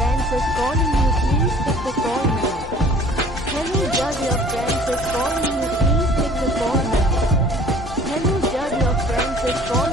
friends is calling you. Please pick the call now. Hello Jud, your friends is calling you. Please pick the call now. Hello Jud, your friends is calling